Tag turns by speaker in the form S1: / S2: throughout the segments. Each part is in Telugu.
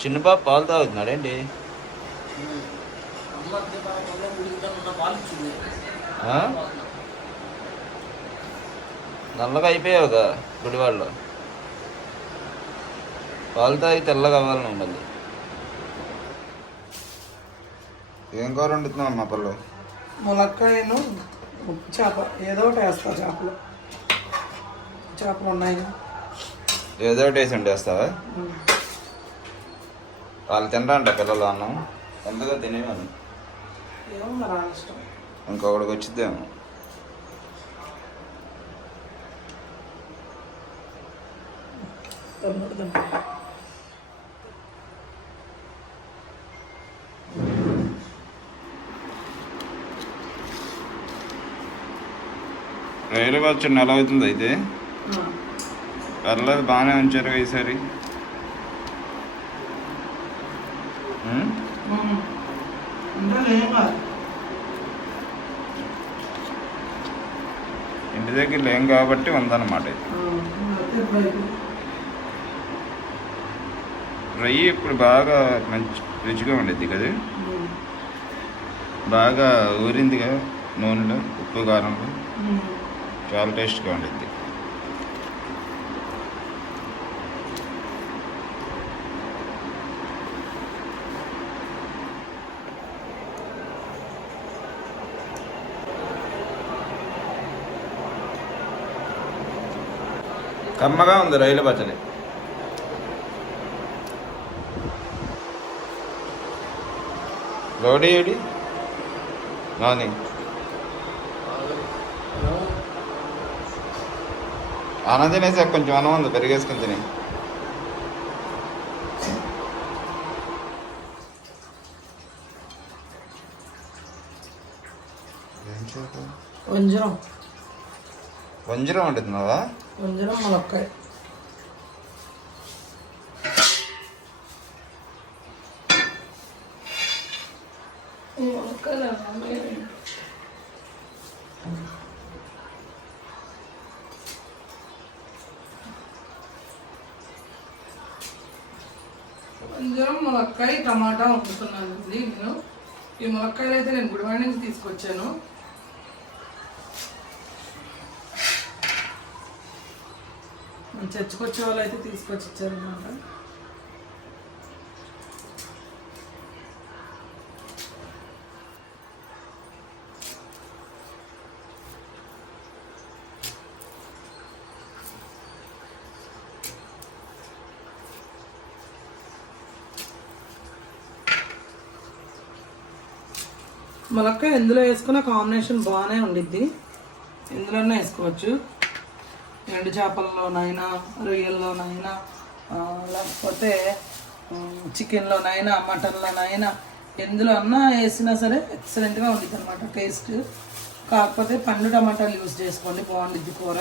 S1: చిన్న పాప పాలు
S2: ఇచ్చింది
S1: ఆ? నల్లగా అయిపోయావుగా గుడివాడలో. పాలు తాగి తెల్లగా అవ్వాలి నువ్వు మళ్ళీ ఏం కూర వండుతున్నావు అమ్మా పళ్ళు
S3: ములక్కాయను చేప ఏదో ఒకటి వేస్తా చేపలు. చేపలు ఉన్నాయి.
S1: ఏదో ఒకటి వేసి వండేస్తావా? వాళ్ళు తినరంట పిల్లలు అన్నం. ఎంతగా
S3: ఇష్టం.
S1: ఇంకొకడికి వచ్చిద్దేమో. రైలు వచ్చి నెల అవుతుంది అయితే. పర్లేదు బాగానే ఉంచారు ఈసారి ఉం?
S3: ఉమ్. ఇంకా ఏం కాదు
S1: ఇంటి దగ్గర లేం కాబట్టి ఉందన్నమాట ఇది. రొయ్యి ఇప్పుడు బాగా మంచి రుచిగా ఉండేది కదా. బాగా ఊరిందిగా నూనెలో ఉప్పు కారంలో. చాలా టేస్ట్గా ఉండిద్ది కమ్మగా ఉంది రైలు పచ్చడి. రోడీ ఏడి? నాని. అన్నం తినేసి కొంచెం అన్నం ఉంది పెరిగేసుకుని తిని.
S3: వంజరం.
S1: వంజరం వండుతున్నావా?
S3: వంజరం ములక్కాయ వంజరం ములక్కాయ టమాటా వండుతున్నాను అండి నేను. ఈ ములక్కాయలు అయితే నేను గుడివాడ నుంచి తీసుకొచ్చాను. చచ్చుకొచ్చే వాళ్ళు అయితే తీసుకొచ్చి ఇచ్చారనమాట మొలక్క ఎందులో వేసుకున్న కాంబినేషన్ బాగానే ఉండిద్ది. ఎందులోనే వేసుకోవచ్చు. ఎండు చేపల్లోనైనా రొయ్యల్లోనైనా లేకపోతే చికెన్లోనైనా మటన్లోనైనా ఎందులో అన్నా వేసినా సరే ఎక్సలెంట్గా ఉండిద్ది అనమాట టేస్ట్. కాకపోతే పండు టమాటాలు యూజ్ చేసుకోండి బాగుండిద్ది కూర.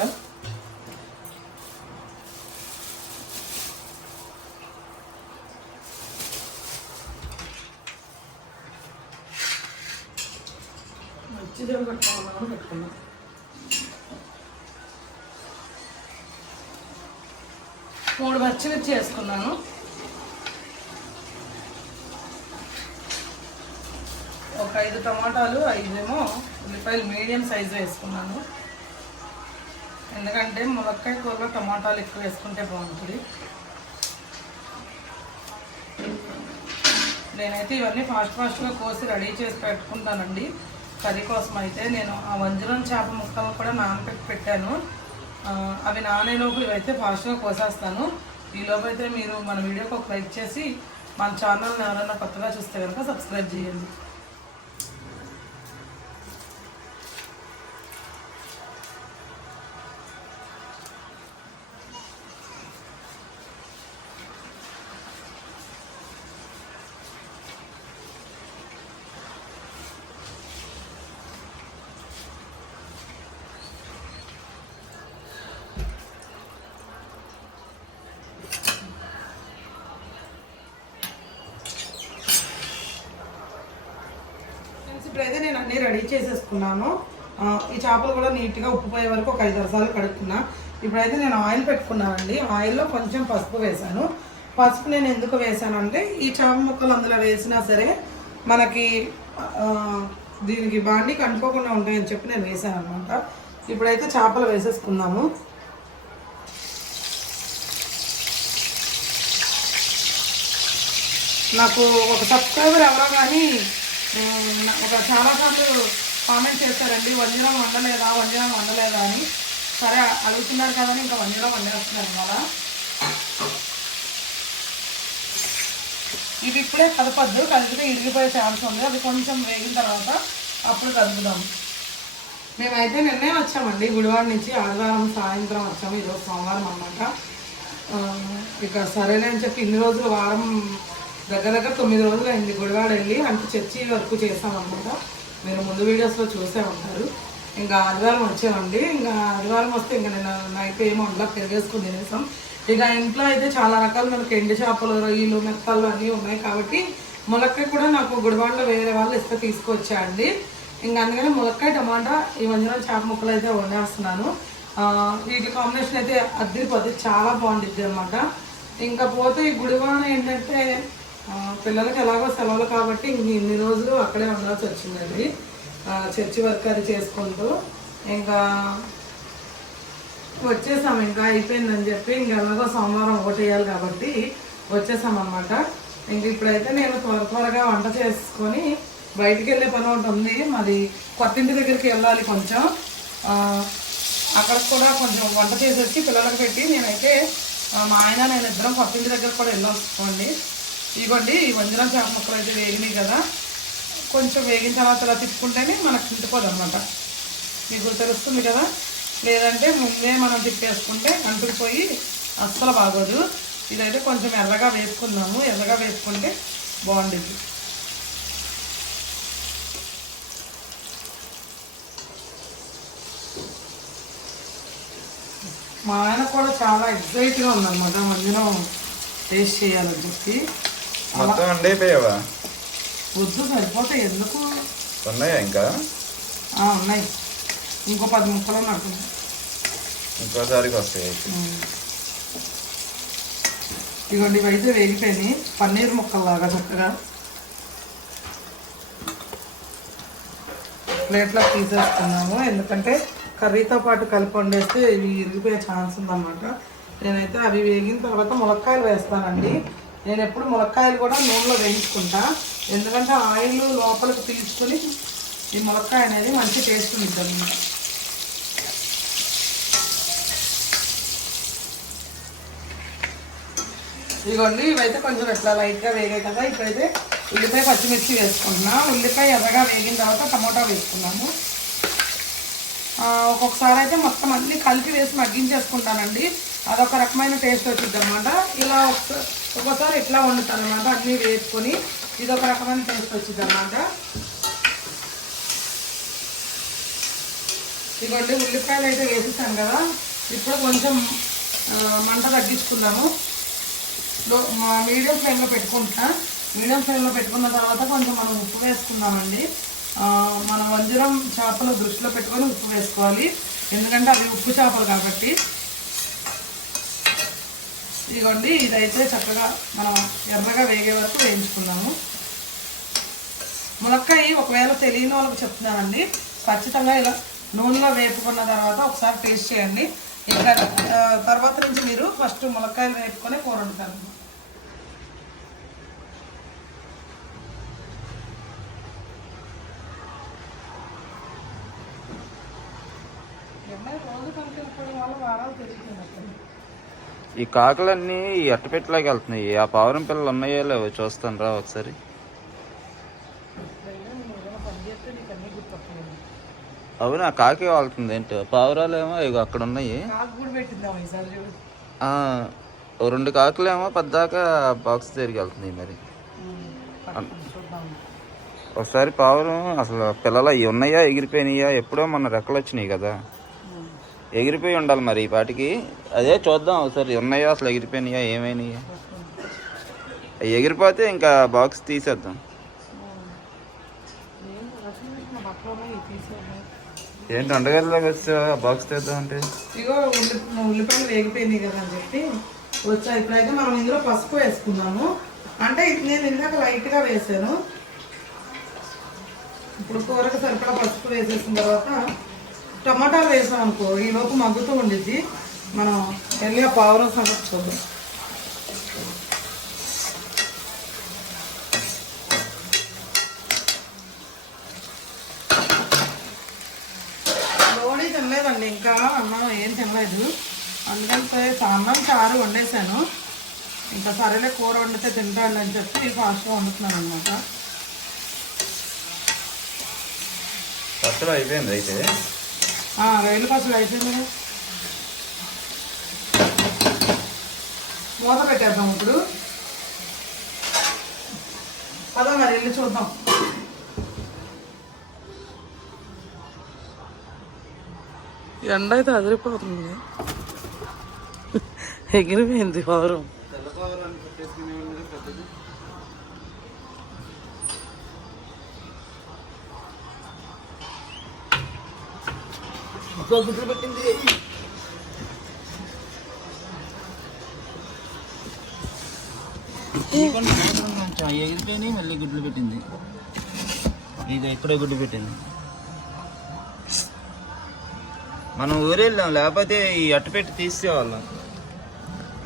S3: మంచిగా పెట్టుకున్నాను పెట్టుకున్నాను మూడు పచ్చిమిర్చి వేసుకున్నాను ఒక ఐదు టమాటాలు ఐదేమో ఉల్లిపాయలు మీడియం సైజు వేసుకున్నాను. ఎందుకంటే ములక్కాయ కూరలో టమాటాలు ఎక్కువ వేసుకుంటే బాగుంటుంది. నేనైతే ఇవన్నీ ఫాస్ట్ ఫాస్ట్గా కోసి రెడీ చేసి పెట్టుకుంటానండి. కర్రీ కోసం అయితే నేను ఆ వంజరం చేప ముక్కలు కూడా నానబెట్టి పెట్టాను. అవి నానేలోపు ఇవైతే ఫాస్ట్గా కోసేస్తాను. ఈలోపు అయితే మీరు మన వీడియోకి ఒక లైక్ చేసి మన ఛానల్ని ఎవరైనా కొత్తగా చూస్తే కనుక సబ్స్క్రైబ్ చేయండి ఫ్రెండ్స్ ఇప్పుడైతే నేను అన్నీ రెడీ చేసేసుకున్నాను ఈ చేపలు కూడా నీట్గా ఉప్పు పోయే వరకు ఒక ఐదు సార్లు కడుక్కున్నా. ఇప్పుడైతే నేను ఆయిల్ పెట్టుకున్నానండి. ఆయిల్లో కొంచెం పసుపు వేసాను పసుపు నేను ఎందుకు వేశానంటే ఈ చేప ముక్కలు అందులో వేసినా సరే మనకి దీనికి బాండి అంటుకోకుండా ఉంటాయని చెప్పి నేను వేసాను అనమాట ఇప్పుడైతే చేపలు వేసేసుకుందాము. నాకు ఒక సబ్స్క్రైబర్ ఎవరో కానీ ఒక చాలా సార్లు కామెంట్ చేశారండి వంజరం వండలేదా వంజరం వండలేదా అని. సరే అడుగుతున్నారు కదా అని ఇంకా వంజరం వండేస్తున్నారు కదా. ఇది ఇప్పుడే కదపద్దు కలిపితే ఇరిగిపోయే ఛాన్స్ ఉంది. అది కొంచెం వేగిన తర్వాత అప్పుడు కదుపుదాం. మేమైతే నిన్నే వచ్చామండి గుడివాడ నుంచి ఆదివారం సాయంత్రం వచ్చాము. ఈరోజు సోమవారం అన్నమాట ఇక సరేనే అని చెప్పి ఇన్ని రోజులు వారం దగ్గర దగ్గర తొమ్మిది రోజులు అయింది గుడివాడ వెళ్ళి. అంటే చర్చి వరకు చేస్తామన్నమాట మీరు ముందు వీడియోస్లో చూసే ఉంటారు. ఇంకా ఆదివారం వచ్చామండి ఇంకా ఆదివారం వస్తే ఇంకా నేను నైట్ ఏమో వండలా పెరిగేసుకుని తినేసాం. ఇక ఇంట్లో అయితే చాలా రకాలు మనకి ఎండు చేపలు రొయ్యలు మెత్తలు అన్నీ ఉన్నాయి కాబట్టి ములక్కాయ కూడా నాకు గుడివాడలో వేరే వాళ్ళు ఇస్తే తీసుకొచ్చా అండి. ఇంకా అందుకని ములక్కాయ టమాటా ఈ వంజనం చేప ముక్కలు అయితే వండేస్తున్నాను. వీటి కాంబినేషన్ అయితే అద్దరిపోతే చాలా బాగుంటుంది అనమాట ఇంకా పోతే ఈ గుడివాడ ఏంటంటే పిల్లలకి ఎలాగో సెలవులు కాబట్టి ఇంక ఇన్ని రోజులు అక్కడే ఉండాల్సి వచ్చిందండి చర్చి వర్క్ అది చేసుకుంటూ ఇంకా వచ్చేసాం ఇంకా అయిపోయిందని చెప్పి ఇంక ఎలాగో సోమవారం ఒకటి వేయాలి కాబట్టి వచ్చేసామన్నమాట ఇంక ఇప్పుడైతే నేను త్వర త్వరగా వంట చేసుకొని బయటికి వెళ్ళే పని ఒకటి ఉంది. మరి కొత్తింటి దగ్గరికి వెళ్ళాలి కొంచెం. అక్కడ కూడా కొంచెం వంట చేసేసి పిల్లలకు పెట్టి నేనైతే మా ఆయన నేను ఇద్దరం కొత్తింటి దగ్గర కూడా వెళ్ళొచ్చుకోండి ఇవ్వండి. ఈ వంజనం చేప ముక్కలు అయితే వేగినాయి కదా. కొంచెం వేగిన తర్వాత అలా తిప్పుకుంటేనే మనకు ఇంటిపోదు అనమాట మీకు తెలుస్తుంది కదా. లేదంటే ముందే మనం తిప్పేసుకుంటే అంటుకుపోయి అస్సలు బాగోదు. ఇదైతే కొంచెం ఎర్రగా వేసుకుందాము. ఎర్రగా వేసుకుంటే బాగుంటుంది మా ఆయన కూడా చాలా ఎగ్జైట్గా ఉందన్నమాట. మందిరం టేస్ట్ చేయాలని చెప్పి.
S1: మొత్తం వండి అయిపోయావా
S3: వద్దు సరిపోతాయి. ఎందుకు?
S1: ఉన్నాయా ఇంకా?
S3: ఉన్నాయి. ఇంకో పది ముక్కలు నాకు
S1: ఇంకోసారికి వస్తాయి
S3: ఇదిగోండి ఇవైతే వేగిపోయినాయి. పన్నీర్ ముక్కల్లాగా చక్కగా. ప్లేట్లో తీసేసుకున్నాము ఎందుకంటే కర్రీతో పాటు కలిపి వండేస్తే ఇవి ఇరిగిపోయే ఛాన్స్ ఉందన్నమాట. నేనైతే అవి వేగిన తర్వాత ములక్కాయలు వేస్తానండి. నేను ఎప్పుడు ములక్కాయలు కూడా నూనెలో వేయించుకుంటా. ఎందుకంటే ఆయిల్ లోపలికి పీల్చుకొని ఈ ములక్కాయ అనేది మంచి టేస్ట్ ఉంటుంది ఇదిగోండి ఇవైతే కొంచెం ఇట్లా లైట్గా వేగాయి కదా. ఇప్పుడైతే ఉల్లిపాయ పచ్చిమిర్చి వేసుకుంటున్నా. ఉల్లిపాయ ఎర్రగా వేగిన తర్వాత టమోటా వేసుకున్నాము. ఒక్కొక్కసారి అయితే మొత్తం అన్నీ కలిపి వేసి మగ్గించేసుకుంటానండి. అదొక రకమైన టేస్ట్ వచ్చింది అనమాట ఇలా ఒకసారి ఒక్కోసారి ఇట్లా వండుతాను అనమాట అన్నీ వేసుకొని ఇదొక రకమైన టేస్ట్ వచ్చింది అనమాట ఇదిగోండి ఉల్లిపాయలు అయితే వేసేసాను కదా. ఇప్పుడు కొంచెం మంట తగ్గించుకున్నాను మీడియం ఫ్లేమ్లో పెట్టుకుంటా మీడియం ఫ్లేమ్లో పెట్టుకున్న తర్వాత కొంచెం మనం ఉప్పు వేసుకుందామండి. మనం మన వంజరం చేపలు దృష్టిలో పెట్టుకొని ఉప్పు వేసుకోవాలి. ఎందుకంటే అవి ఉప్పు చేపలు కాబట్టి. ఇదిగోండి ఇదైతే చక్కగా మనం ఎర్రగా వేగే వరకు వేయించుకున్నాము. ములక్కాయ ఒకవేళ తెలియని వాళ్ళకి చెప్తున్నానండి ఖచ్చితంగా ఇలా నూనెలో వేపుకున్న తర్వాత ఒకసారి టేస్ట్ చేయండి. ఇంకా తర్వాత నుంచి మీరు ఫస్ట్ ములక్కాయలు వేపుకొని కూర వండుతారు. రోజు కనుక వల్ల వారాలు తెలియదు.
S1: ఈ కాకులన్నీ ఈ వెళ్తున్నాయి. ఆ పావురం పిల్లలు ఉన్నాయో లేవో చూస్తాను రా ఒకసారి. అవును ఆ కాకి వాళ్తుంది ఏంటో? పావురాలు ఏమో ఇగో అక్కడ ఉన్నాయి రెండు కాకులేమో పద్దాక బాక్స్ తిరిగి వెళ్తున్నాయి మరి. ఒకసారి పావురం అసలు పిల్లలు అవి ఉన్నాయా ఎగిరిపోయినాయా ఎప్పుడో మన రెక్కలు వచ్చినాయి కదా. ఎగిరిపోయి ఉండాలి మరి ఈ పాటికి. అదే చూద్దాం ఒకసారి ఉన్నాయో అసలు ఎగిరిపోయినాయా ఏమైనాయా? అవి ఎగిరిపోతే ఇంకా బాక్స్ తీసేద్దాం. ఏంటి వంటగదిలోకి వచ్చా? బాక్స్ తెద్దాం అంటే?
S3: ఇగో ఉల్లిపాయలు వేగిపోయినాయి కదా అని చెప్పి వచ్చాయి ఇప్పుడైతే మనం ఇందులో పసుపు వేసుకున్నాము అంటే ఇది నేను ఇందాక లైట్గా వేసాను ఇప్పుడు కూరకు సరిపడా పసుపు వేసేసిన తర్వాత టమాటాలు వేసాం అనుకో ఈ లోపు మగ్గుతూ ఉండిద్ది. మనం వెళ్ళి ఆ పావురం సంగతి చూద్దాం. లోడీ తినలేదండి ఇంకా అన్నం ఏం తినలేదు. అందుకని అన్నం చారు వండేసాను. ఇంకా సరేలే కూర వండితే తింటాడు అని చెప్పి ఫాస్ట్గా వండుతున్నాను అనమాట
S1: పచ్చడి అయిపోయింది అయితే.
S3: రైలు పసులు అయిపోయింది కదా. మూత పెట్టేద్దాం ఇప్పుడు పద మరి వెళ్ళి చూద్దాం ఎండ అయితే అదిరిపోతుంది ఎగిరిపోయింది పవరం
S1: తెల్లపావరాన్ని
S2: ఇంకో గుడ్లు పెట్టింది. ఎగిరిపోయి మళ్ళీ గుడ్లు పెట్టింది. ఇది ఇక్కడే గుడ్డు పెట్టింది.
S1: మనం ఊరెళ్ళాం లేకపోతే ఈ అట్టు పెట్టి తీసేవాళ్ళం.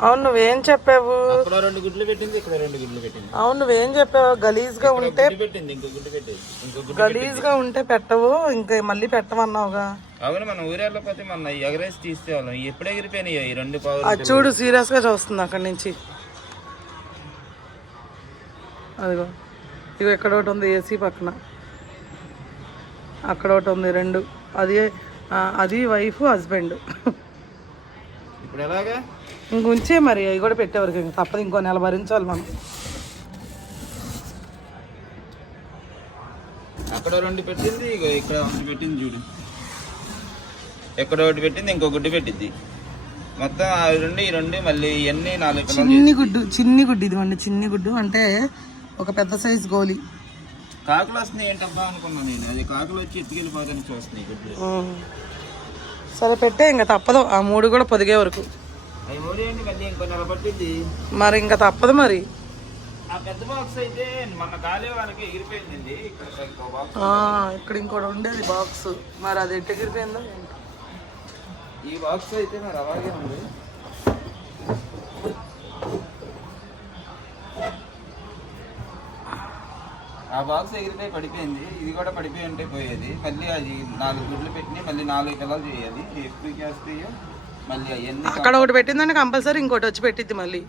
S3: అవును నువ్వేం చెప్పావు?
S2: అక్కడ రెండు గుడ్లు పెట్టింది ఇక్కడ రెండు గుడ్లు పెట్టింది.
S3: అవును నువ్వేం చెప్పావు? గలీజ్గా ఉంటే
S2: గుడ్డు పెట్టింది ఇంకో గుడ్డు పెట్టేది ఇంకో గుడ్డు
S3: గలీజ్గా ఉంటే పెట్టవు ఇంకా మళ్ళీ పెట్టమన్నావుగా?
S1: అవును మనం ఊరెళ్ళకపోతే మన ఎగరేసి తీసేవాళ్ళం. ఎప్పుడు ఎగిరిపోయినాయి ఈ రెండు పావులు
S3: చూడు సీరియస్గా చూస్తుంది అక్కడి నుంచి. అదిగో ఇగో ఎక్కడ ఒకటి ఉంది ఏసీ పక్కన. అక్కడ ఒకటి ఉంది రెండు. అది ఆ, అది వైఫ్ హస్బెండ్.
S1: ఇప్పుడు ఎలాగా?
S3: ఇంకొంచే మరి అవి కూడా పెట్టేవరకు ఇంక తప్పదు ఇంకో నెల భరించాలి మనం.
S1: అక్కడ రెండు పెట్టింది ఇక్కడ ఒకటి పెట్టింది చూడు. ఎక్కడ ఒకటి పెట్టింది ఇంకో గుడ్డు పెట్టింది. మొత్తం ఆ రెండు ఈ రెండు మళ్ళీ ఇవన్నీ నాలుగు
S3: చిన్ని గుడ్డు చిన్ని గుడ్డు ఇదిగోండి చిన్ని గుడ్డు. అంటే ఒక పెద్ద సైజ్ గోలి.
S1: కాకులు వస్తున్నాయి ఏంటబ్బా అనుకున్నాను నేను. అది కాకులు వచ్చి ఎత్తుకెళ్ళిపోతాను చూస్తున్నాయి
S3: ఉమ్. సరే పెట్టే ఇంకా తప్పదు. ఆ మూడు కూడా పొదిగే వరకు. మరి ఇంకా తప్పదు మరి.
S1: ఇక్కడ
S3: ఇంకోటి ఉండేది బాక్స్. మరి అది ఎట్టు ఎగిరిపోయిందో.
S1: ఈ బాక్స్ అయితే మరి అలాగే ఉంది. ఆ బాక్స్ ఎగిరిపోయి పడిపోయింది. ఇది కూడా పడిపోయి ఉంటే పోయేది. మళ్ళీ అది నాలుగు గుడ్లు పెట్టినాయి మళ్ళీ నాలుగు పిల్లలు చేయాలి. ఎప్పుడు చేస్తాయో
S3: అక్కడ ఒకటి పెట్టిందంటే కంపల్సరీ ఇంకోటి వచ్చి పెట్టిద్ది మళ్ళీ.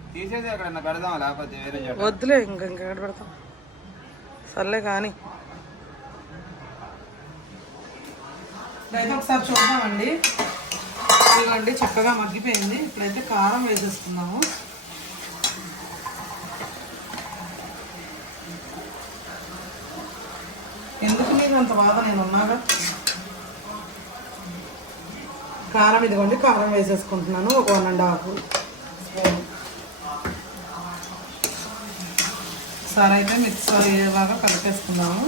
S3: వద్దులే ఇంకా ఇంకా ఎక్కడ పెడతాం? సర్లే కానీ. ఇప్పుడైతే ఒకసారి చూద్దామండి. ఇదిగోండి చక్కగా మగ్గిపోయింది. ఇప్పుడైతే కారం వేసేసుకుందాము. ఎందుకు నీకు అంత బాధ? నేను ఉన్నాగా? కారం ఇదిగోండి కారం వేసేసుకుంటున్నాను ఒక వన్ అండ్ హాఫ్ స్పూన్ అయితే మిక్స్ అయ్యేలాగా కలిపేసుకున్నాము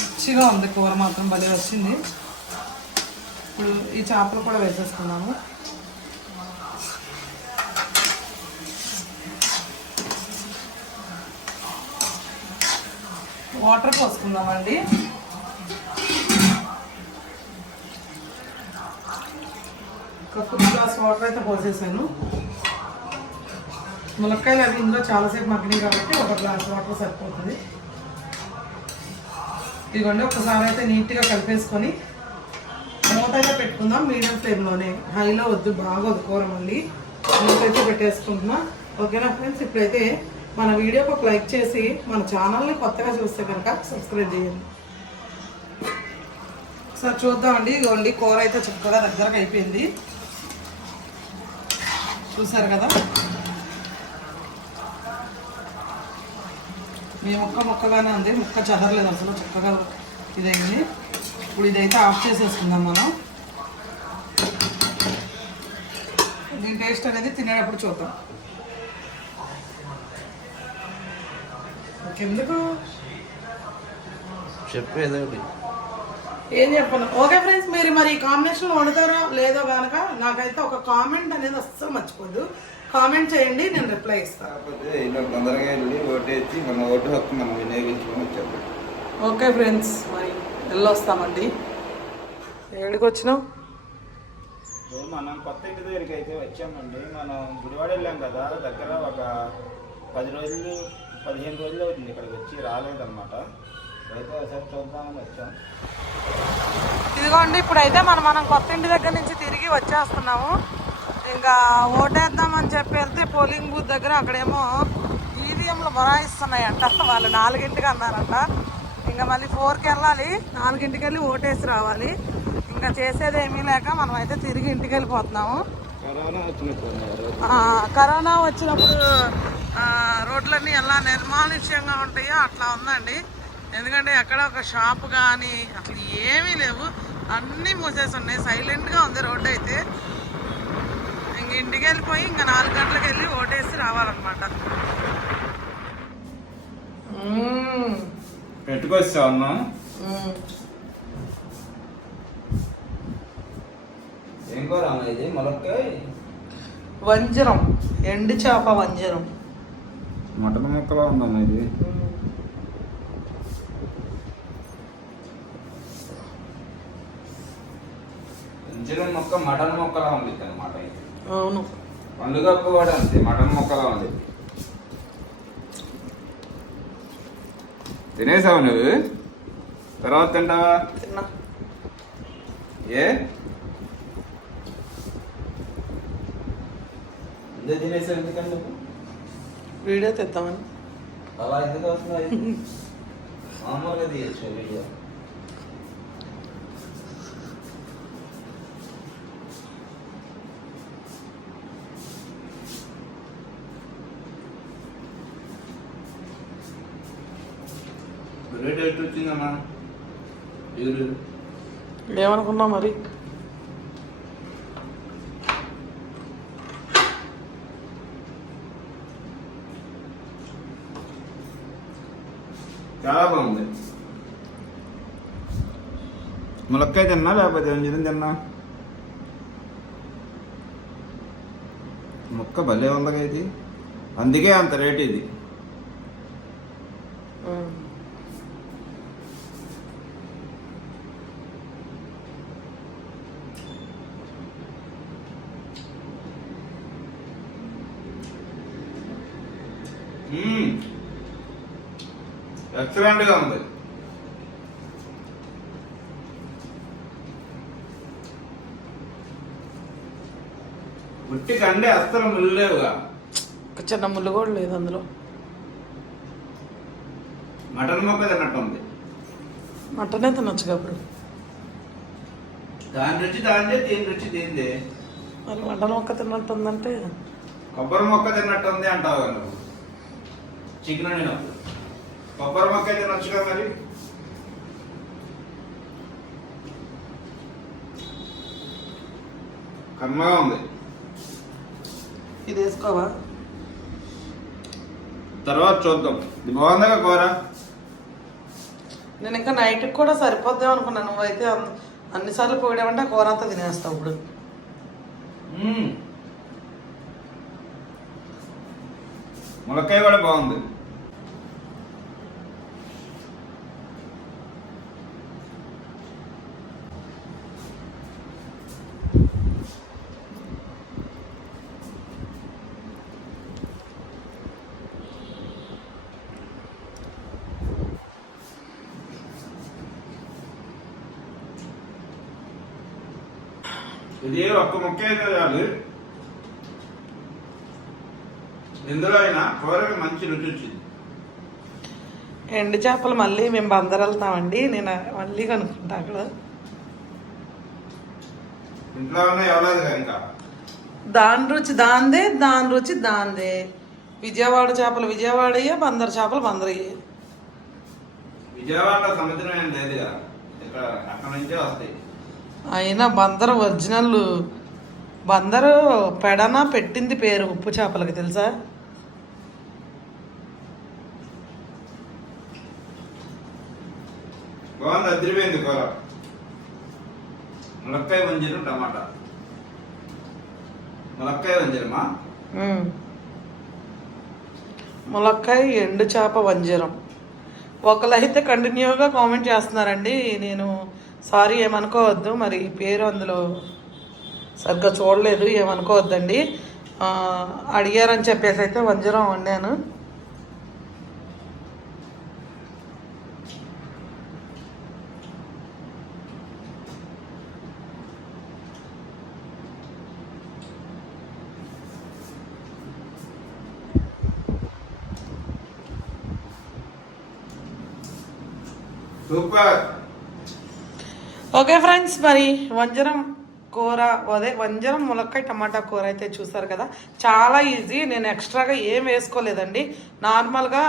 S3: రుచిగా ఉంది కూర మాత్రం భలే వచ్చింది. ఇప్పుడు ఈ చేపలు కూడా వేసేసుకున్నాము వాటర్ పోసుకుందామండి. ఒక ఫుల్ గ్లాస్ వాటర్ అయితే పోసేసాను. ములక్కాయలు అవి ఇందులో చాలాసేపు మగ్గినాయి కాబట్టి ఒక గ్లాస్ వాటర్ సరిపోతుంది. ఇదిగోండి ఒకసారి అయితే నీట్గా కలిపేసుకొని మూత అయితే పెట్టుకుందాం. మీడియం ఫ్లేమ్లోనే. హైలో వద్దు బాగా వద్దుకోర మళ్ళీ. మూత అయితే పెట్టేసుకుంటున్నా. ఓకేనా ఫ్రెండ్స్? ఇప్పుడైతే మన వీడియోకి ఒక లైక్ చేసి మన ఛానల్ని కొత్తగా చూస్తే కనుక సబ్స్క్రైబ్ చేయండి. సార్ చూద్దామండి. ఇదిగోండి కూర అయితే చక్కగా దగ్గరకు అయిపోయింది. చూసారు కదా? మీ ముక్క ముక్కగానే ఉంది. ముక్క చదరలేదు అసలు. చక్కగా ఇదైంది. ఇప్పుడు ఇదైతే ఆఫ్ చేసేసుకుందాం మనం. దీని టేస్ట్ అనేది తినేటప్పుడు చూద్దాం. ఎందుకు?
S1: చెప్పేది
S3: ఏం చెప్పను. ఓకే ఫ్రెండ్స్ మీరు మరి ఈ కాంబినేషన్ వండుతారో లేదో కనుక నాకైతే ఒక కామెంట్ అనేది అస్సలు మర్చిపోద్దు. కామెంట్ చేయండి నేను రిప్లై ఇస్తాను ఓకే ఫ్రెండ్స్ మరి వెళ్ళొస్తామండి. ఏడికి వచ్చినావు?
S1: మనం కొత్త ఇంటి దగ్గరికి అయితే వచ్చామండి. మనం గుడివాడ వెళ్ళాం కదా దగ్గర ఒక పది రోజులు పదిహేను రోజులు అవుతుంది ఇక్కడికి వచ్చి రాలేదన్నమాట.
S3: ఇదిగోండి ఇప్పుడైతే మనం మనం కొత్త ఇంటి దగ్గర నుంచి తిరిగి వచ్చేస్తున్నాము. ఇంకా ఓటేద్దామని చెప్పి వెళ్తే పోలింగ్ బూత్ దగ్గర అక్కడేమో ఈవీఎంలు మొరాయిస్తున్నాయంట. వాళ్ళు నాలుగింటికి అన్నారంట. ఇంకా మళ్ళీ ఫోర్కి వెళ్ళాలి నాలుగింటికి వెళ్ళి ఓటేసి రావాలి. ఇంకా చేసేది ఏమీ లేక మనం అయితే తిరిగి ఇంటికి వెళ్ళిపోతున్నాము.
S1: కరోనా
S3: వచ్చినప్పుడు రోడ్లన్నీ ఎలా నిర్మానుష్యంగా ఉంటాయో అట్లా ఉందండి. ఎందుకంటే ఎక్కడ ఒక షాప్ కానీ అసలు ఏమీ లేవు. అన్నీ మూసేసి ఉన్నాయి. సైలెంట్గా ఉంది రోడ్డు అయితే. ఇంక ఇంటికి వెళ్ళిపోయి ఇంకా నాలుగు గంటలకు వెళ్ళి ఓటేసి రావాలన్నమాట.
S1: ఏం కూర ఇది? మొలక్కాయ
S3: వంజరం. ఎండు చేప వంజరం.
S1: మటన్ ముక్కలా ఉందన్న ఇది. ఇంజిలం మొక్క మటన్ మొక్కలా ఉంది అనమాట
S3: అవును.
S1: పండుగ కూడా అంతే మటన్ మొక్కలా ఉంది తినేసావు నువ్వు? తర్వాత తింటావా?
S3: తిన్నా.
S1: ఏ? తినేసావు ఎందుకంటే నువ్వు?
S3: వీడియో తెద్దామని.
S1: అలా ఎందుకు వస్తున్నాయి మామూలుగా తీయచ్చు వీడియో. వచ్చిందమ్మా ఎవరు
S3: ఏమనుకున్నావు మరి?
S1: చాలా బాగుంది. ములక్కాయ తిన్నా లేకపోతే అంజనం తిన్నా? ముక్క భలే ఉందిగా ఇది. అందుకే అంత రేట్ ఇది
S3: మ్మ్.
S1: ఎక్సలెంట్గా ఉంది. ఉట్టి కండే అస్సలు ముల్లేవుగా
S3: ఒక చిన్న ముళ్ళు కూడా లేదు అందులో.
S1: మటన్ మొక్క తిన్నట్టు ఉంది
S3: మటనే తినొచ్చు కాబట్టి
S1: దాని రుచి దానిదే దీని రుచి దీనిదే.
S3: మరి మటన్ ఒక్క తిన్నట్టు ఉందంటే
S1: కొబ్బరి మొక్క తిన్నట్టు ఉంది అంటావు నువ్వు. చికెన్ తినప్పుడు కొబ్బరి మొక్క తినొచ్చుగా మరి? కమ్మగా ఉంది.
S3: ఇది వేసుకోవా?
S1: తర్వాత చూద్దాం. ఇది బాగుందిగా కూర?
S3: నేను ఇంకా నైట్కి కూడా సరిపోద్దాం అనుకున్నాను. నువ్వైతే అన్- అన్నిసార్లు పోయామంటే కూర అంతా తినేస్తావు ఇప్పుడు.
S1: ములక్కాయ కూడా బాగుంది ఇది ఒక్క ముక్క ఎందులో అయినా కూరకి మంచి రుచి వచ్చింది.
S3: ఎండు చేపలు మళ్ళీ మేము బందర్ వెళ్తామండి. నేను మళ్ళీ కనుక్కుంటా అక్కడ.
S1: ఇంట్లో ఎవలేదు ఇంకా?
S3: దాని రుచి దాందే దాని రుచి దాందే. విజయవాడ చేపలు విజయవాడయ్యే బందర్ చేపలు బందరయ్యే.
S1: విజయవాడలో సముద్రం ఏం లేదు కదా? ఇక్కడ అక్కడ నుంచే వస్తాయి.
S3: అయినా బందర్ ఒరిజినల్. బందరు పెడన పెట్టింది పేరు ఉప్పు చేపలకి తెలుసా?
S1: బాగుంది అదిరిపోయింది కూర. ములక్కాయ వంజరం టమాటా. ములక్కాయ వంజరమా?
S3: ములక్కాయ ఎండు చేప వంజరం. ఒకళ్ళైతే కంటిన్యూగా కామెంట్ చేస్తున్నారండి. నేను సారీ ఏమనుకోవద్దు మరి పేరు అందులో సరిగ్గా చూడలేదు ఏమనుకోవద్దండి. అడిగారని చెప్పేసి అయితే వంజరం వండాను.
S1: సూపర్
S3: ఓకే ఫ్రెండ్స్ మరి వంజరం కూర అదే వంజరం ములక్కాయ టమాటా కూర అయితే చూసారు కదా. చాలా ఈజీ నేను ఎక్స్ట్రాగా ఏం వేసుకోలేదండి. నార్మల్గా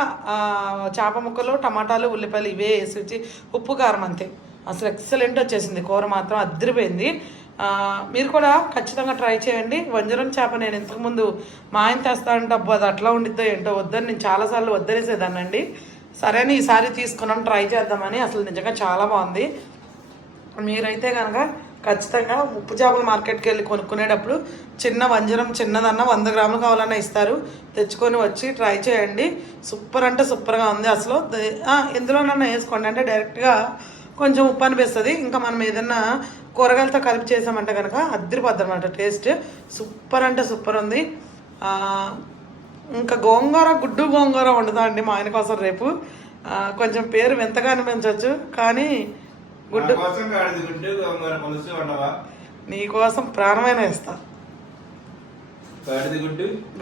S3: చేప ముక్కలు టమాటాలు ఉల్లిపాయలు ఇవే వేసి వచ్చి ఉప్పు కారం అంతే. అసలు ఎక్సలెంట్ వచ్చేసింది. కూర మాత్రం అద్దరిపోయింది. మీరు కూడా ఖచ్చితంగా ట్రై చేయండి. వంజరం చేప నేను ఇంతకుముందు మా ఆయన తెస్తా అంటే అబ్బా అది అట్లా ఉండిద్దో ఏంటో వద్దని నేను చాలాసార్లు వద్దనేసేదానండి సరే అని ఈసారి తీసుకున్నాం ట్రై చేద్దామని. అసలు నిజంగా చాలా బాగుంది. మీరైతే కనుక ఖచ్చితంగా ఉప్పు చేపల మార్కెట్కి వెళ్ళి కొనుక్కునేటప్పుడు చిన్న వంజరం చిన్నదన్న వంద గ్రాములు కావాలన్నా ఇస్తారు. తెచ్చుకొని వచ్చి ట్రై చేయండి. సూపర్ అంటే సూపర్గా ఉంది అసలు. ఎందులోనన్నా వేసుకోండి. అంటే డైరెక్ట్గా కొంచెం ఉప్పు అనిపిస్తుంది. ఇంకా మనం ఏదన్నా కూరగాయలతో కలిపి చేసామంటే కనుక అద్దరిపోద్ది అనమాట టేస్ట్ సూపర్ అంటే సూపర్ ఉంది. ఇంకా గోంగూర గుడ్డు గోంగూర వండుతా అండి మా ఆయన కోసం రేపు. కొంచెం పేరు వింతగా అనిపించవచ్చు కానీ గుడ్డు
S1: నా కోసం
S3: ప్రాణమైన ఇస్తా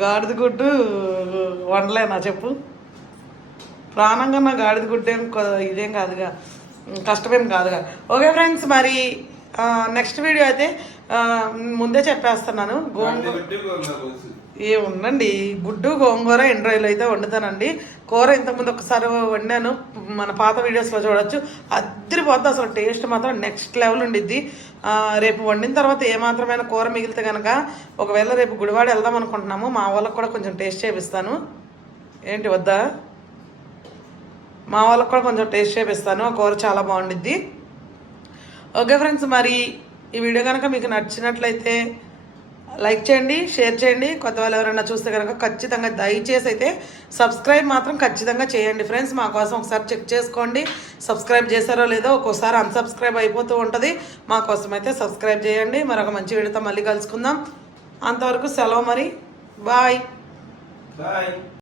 S1: గాడిద గుడ్డు?
S3: వండలేనా చెప్పు. ప్రాణంగా నా గాడిద గుడ్డు ఏం ఇదేం కాదుగా. కష్టమేం కాదుగా. ఓకే ఫ్రెండ్స్ మరి నెక్స్ట్ వీడియో అయితే ముందే చెప్పేస్తున్నాను. గోంగూర
S1: గుడ్డు గోంగూర
S3: ఏ ఉండండి. గుడ్డు గోంగూర ఎండు అయితే వండుతానండి. కూర ఇంతకుముందు ఒకసారి వండాను. మన పాత వీడియోస్లో చూడొచ్చు. అద్దరిపోద్ది అసలు. టేస్ట్ మాత్రం నెక్స్ట్ లెవెల్ ఉండిద్ది. రేపు వండిన తర్వాత ఏ కూర మిగిలితే కనుక ఒకవేళ రేపు గుడివాడ వెళ్దాం అనుకుంటున్నాము. మా వాళ్ళకి కూడా కొంచెం టేస్ట్ చేపిస్తాను. ఏంటి వద్దా? మా వాళ్ళకి కూడా కొంచెం టేస్ట్ చేపిస్తాను. ఆ కూర చాలా బాగుండిద్ది. ఓకే ఫ్రెండ్స్ మరి ఈ వీడియో కనుక మీకు నచ్చినట్లయితే లైక్ చేయండి షేర్ చేయండి. కొత్త వాళ్ళు ఎవరైనా చూస్తే కనుక ఖచ్చితంగా దయచేసి అయితే సబ్స్క్రైబ్ మాత్రం ఖచ్చితంగా చేయండి ఫ్రెండ్స్. మా కోసం ఒకసారి చెక్ చేసుకోండి. సబ్స్క్రైబ్ చేశారో లేదో ఒక్కోసారి అన్సబ్స్క్రైబ్ అయిపోతూ ఉంటుంది. మా కోసం అయితే సబ్స్క్రైబ్ చేయండి. మరొక మంచి వీడియోతో మళ్ళీ కలుసుకుందాం. అంతవరకు సెలవు మరి. బాయ్.
S1: బాయ్.